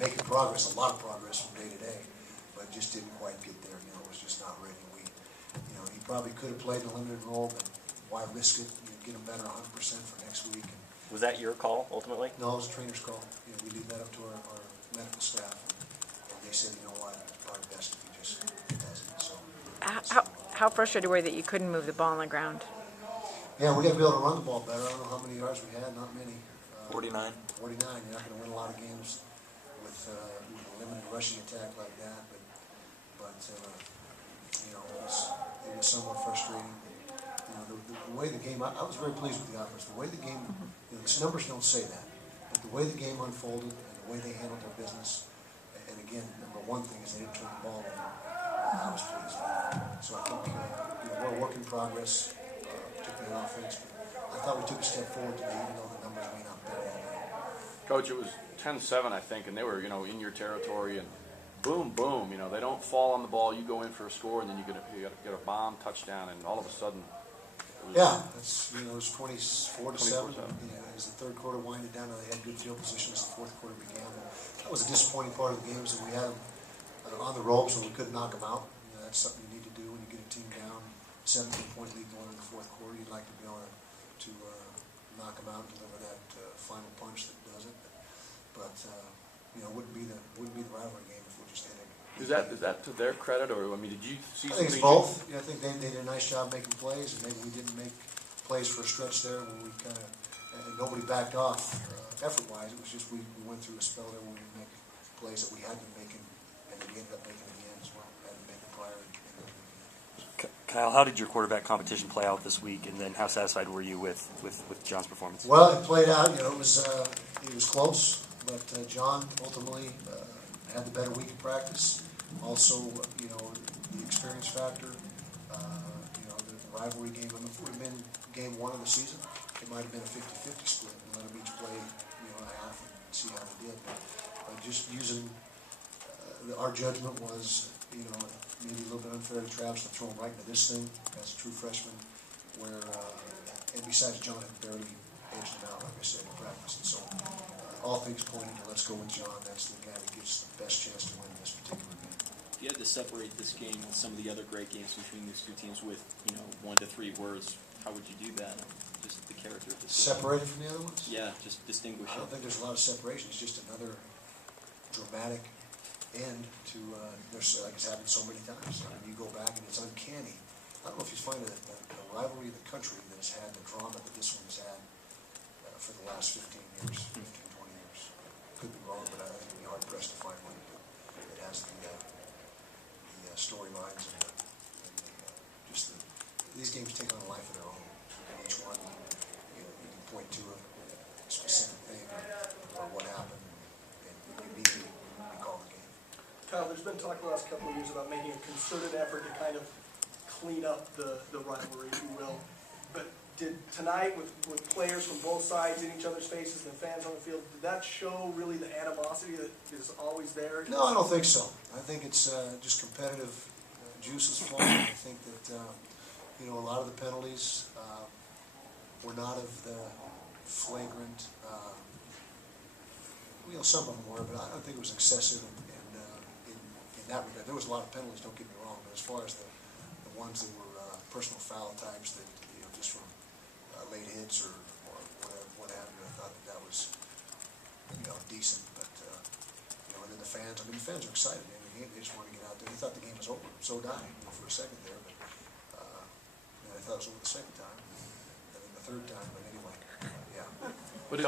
making progress, a lot of progress from day to day, but just didn't quite get there. You know, was just not ready. He probably could have played a limited role, but why risk it? Get him better 100% for next week. And was that your call ultimately? no, it was a trainer's call. We leave that up to our medical staff, and they said, you know what, it's probably best if he just does it. So, How frustrated were you that you couldn't move the ball on the ground? yeah, we got to be able to run the ball better. I don't know how many yards we had, not many. 49. 49. You're not going to win a lot of games with a limited rushing attack like that, but you know, it was somewhat frustrating. You know, the way the game, I was very pleased with the offense. The way the game, you know, the numbers don't say that, but the way the game unfolded and the way they handled their business, and again, number one thing is they didn't turn the ball over. I was pleased with that. So I think you know, we're a work in progress, particularly on offense. But I thought we took a step forward today, even though the numbers may not bear that out. Coach, it was 10-7, I think, and they were, you know, in your territory, and boom, boom. You know, they don't fall on the ball. You go in for a score, and then you get a bomb touchdown, and all of a sudden. Yeah, that's, you know, it was 24-7. 24-7. Yeah, as the third quarter winded down, they had good field positions. The fourth quarter began. That was a disappointing part of the game, is that we had them on the ropes and we couldn't knock them out. You know, that's something you need to do when you get a team down, 17-point lead going in the fourth quarter. You'd like to be able to knock them out and deliver that final punch that does it. But you know, wouldn't be the rivalry game if we just had it. Is that to their credit, or I mean, did you see? I think it's both. Yeah, I think they did a nice job making plays, and maybe we didn't make plays for a stretch there when we kind of and nobody backed off effort-wise. It was just we went through a spell there where we didn't make plays that we had been making, and we ended up making at the end as well. Had to make it prior. Kyle, how did your quarterback competition play out this week, and then how satisfied were you with John's performance? Well, it played out. You know, it was close, but John ultimately had the better week of practice. Also, you know, the experience factor. You know, the rivalry game. I mean, if it would have been game one of the season, it might have been a 50-50 split and let them each play, you know, a half and see how they did. But just using our judgment was, you know, maybe a little bit unfair to Travis to throw him right into this thing as a true freshman, where and besides John had barely edged him out, like I said, in practice. And so all things pointing to let's go with John. That's the guy that gives the best chance to win this particular game. You had to separate this game with some of the other great games between these two teams with, you know, 1 to 3 words. How would you do that? Just the character of this game. Separated from the other ones? Yeah, just distinguish I don't it. think there's a lot of separation. It's just another dramatic end to like it's happened so many times. I mean, you go back and it's uncanny. I don't know if you find that the rivalry of the country that has had the drama that this one has had for the last 15 years, 15, 20 years. Could be wrong, but I think it'd be hard pressed to find one that has the storylines and these games take on a life of their own. And each one, you know, you can point to a specific thing or what happened, and you immediately recall the game. Kyle, there's been talk the last couple of years about making a concerted effort to kind of clean up the rivalry, if you will. But did tonight, with players from both sides in each other's faces and fans on the field, did that show really the animosity that is always there? No, I don't think so. I think it's just competitive juices flowing. I think that you know, a lot of the penalties were not of the flagrant. You know, some of them were, but I don't think it was excessive in that regard. There was a lot of penalties. Don't get me wrong, but as far as the ones that were personal foul types that, you know, just from late hits or what have you, I thought that was, you know, decent. But you know, and then the fans. I mean, the fans are excited. They just want to get out there. They thought the game was over. So did I, you know, for a second there, but. I thought it was over the second time, and then the third time, but anyway, yeah. But